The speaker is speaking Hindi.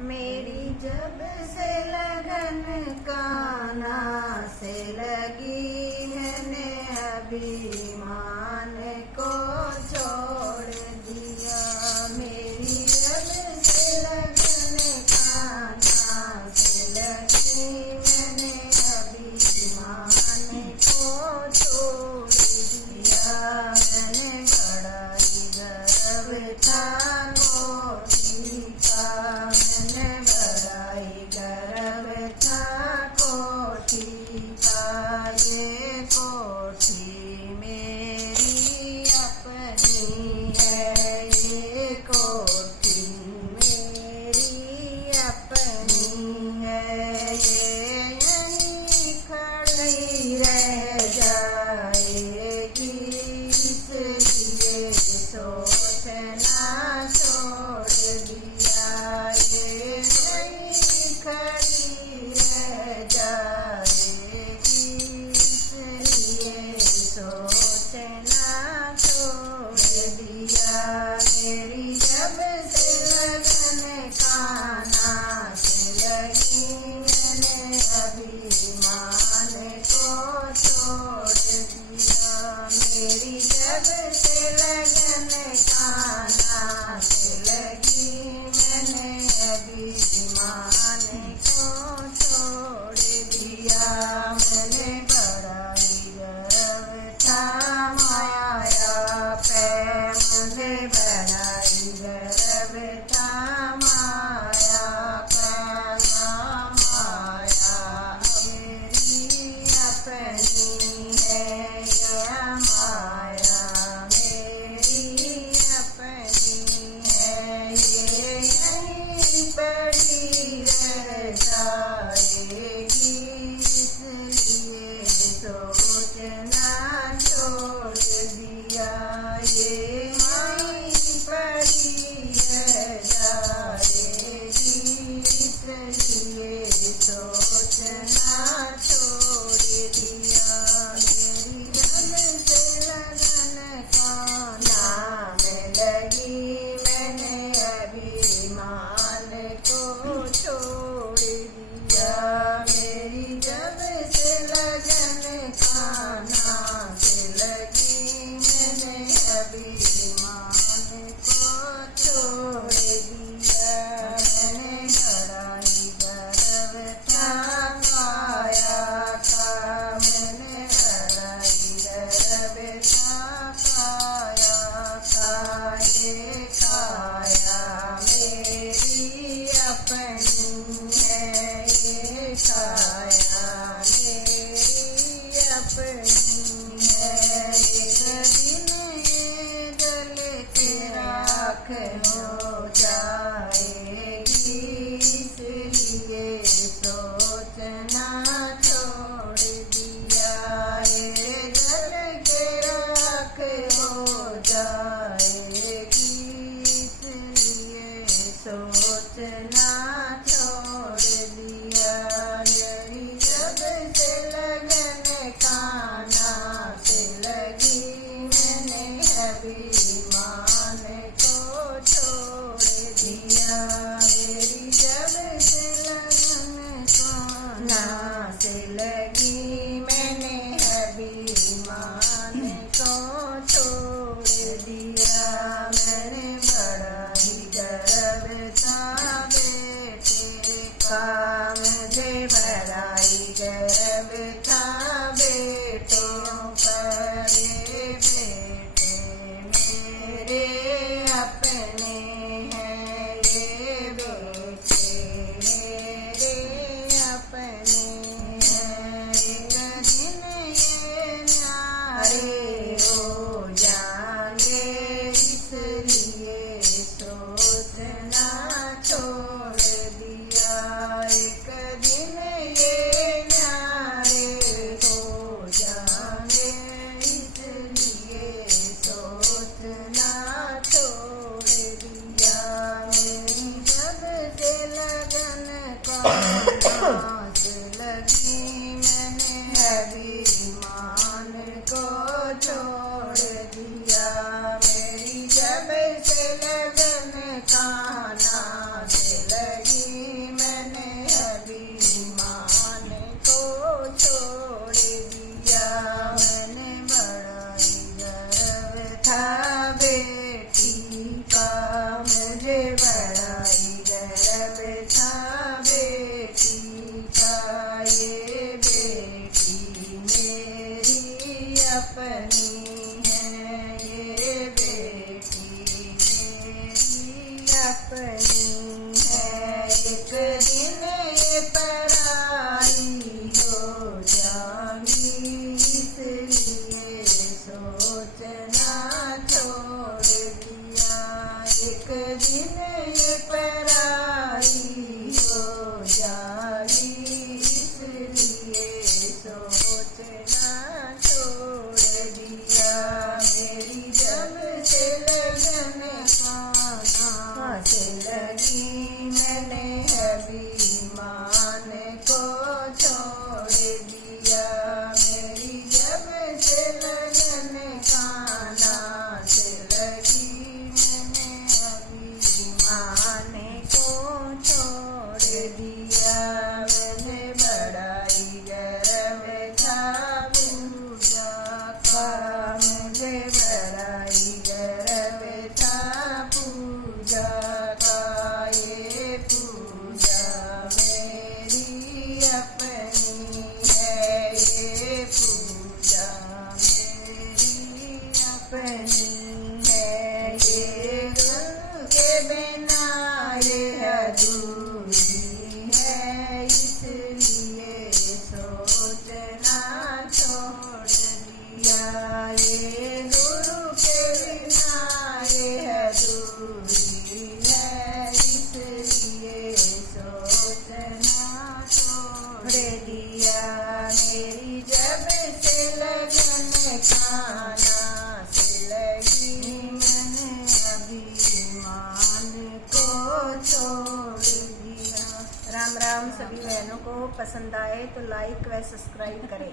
मेरी जब से लगन कान्हा से लगी, मैंने अभिमान को छोड़ दिया। मेरी जब से लगन कान्हा से लगी, मैंने अभिमान को छोड़ दिया। मैंने बड़ा ही गर्व था कोठी का, मैंने बड़ा ही गर्व था कोठी का। ये कोठी मेरी अपनी है, ये कोठी मेरी अपनी है। ये यहीं खड़ी रह जाएगी, इसलिए सोचना छोड़ दिया। ये यहीं खड़ी रह जाएगी, इसलिए सोचना छोड़ दिया। मेरी जब से लगन कान्हा से लगी, मैंने अभिमान को छोड़ दिया। मेरी जब से लगन कान्हा से लगी, मैंने अभिमान को छोड़ दिया। मैंने बड़ा ही गर्व था माया पे, मुझे बड़ा ही गर्व था माया पे। माया मेरी अपनी है, ये माया मेरी अपनी है। ये यहीं पड़ी रह जाएगी, इसलिए सोचना छोड़ दिया। ये यहीं पड़ी रह जाएगी, इसलिए सोचना छोड़ दिया। मेरी जब से लगन कान्हा में लगी, मैंने अभिमान को छोड़ दिया। मेरी जब से लगन कान्हा से लगी, मैंने अभिमान को छोड़ दिया। मैंने बड़ा ही गर्व था काया का, मैंने बड़ा ही गर्व था काया का। ये काया मेरी अपनी है, ये काया मेरी अपनी है। एक दिन ये जल के राख हो जाएगी, इसलिए सोचना छोड़ दिया। ये जल के राख हो जाएगी, इसलिए सोचना छोड़ दिया। मेरी जब से लगन कान्हा से लगी, मैंने अभिमान को छोड़ दिया। मेरी जब से लगन कान्हा से लगी, मैंने अभिमान को छोड़ दिया। मैंने बड़ा ही गर्व था बेटे का, मुझे बड़ा ही गर्व था बेटों पर। ये बेटे मेरे अपने हैं, ये बेटे मेरे अपने हैं। एक दिन ये न्यारे हो जाएंगे, इसलिए सोचना छोड़ दिया। एक दिन ये न्यारे हो जाएंगे, इसलिए सोचना छोड़ दिया। मेरी जब से लगन कान्हा से लगी, मैंने अभिमान को छोड़ दिया। मेरी जब से लगन कान्हा से लगी, अपनी है। एक दिन ये पराई हो जाएगी, इसलिए सोचना छोड़ दिया। एक दिन ये पराई हो जाएगी, इसलिए सोचना छोड़ दिया। मेरी जब से लगन खाना से लगी, मैंने अभिमान को छोड़ दिया। मेरी जब से लगन खाना से लगी, मैंने अभिमान को छोड़ दिया। मैंने बड़ाई गर्व था पूजा का, मुझे बड़ाई गर्व था पूजा का। ये पूजा मेरी अपनी है, ये पूजा मेरी अपनी है। ये गुरु के बिना ये अधूरी है, इसलिए सोचना छोड़ दिया। ये गुरु के बिना ये अधूरी है, इसलिए सोचना छोड़ दिया। मेरी जब से लगन खाना से लगी, मैंने अभिमान को छोड़ दिया। राम राम। सभी बहनों को पसंद आए तो लाइक व सब्सक्राइब करें।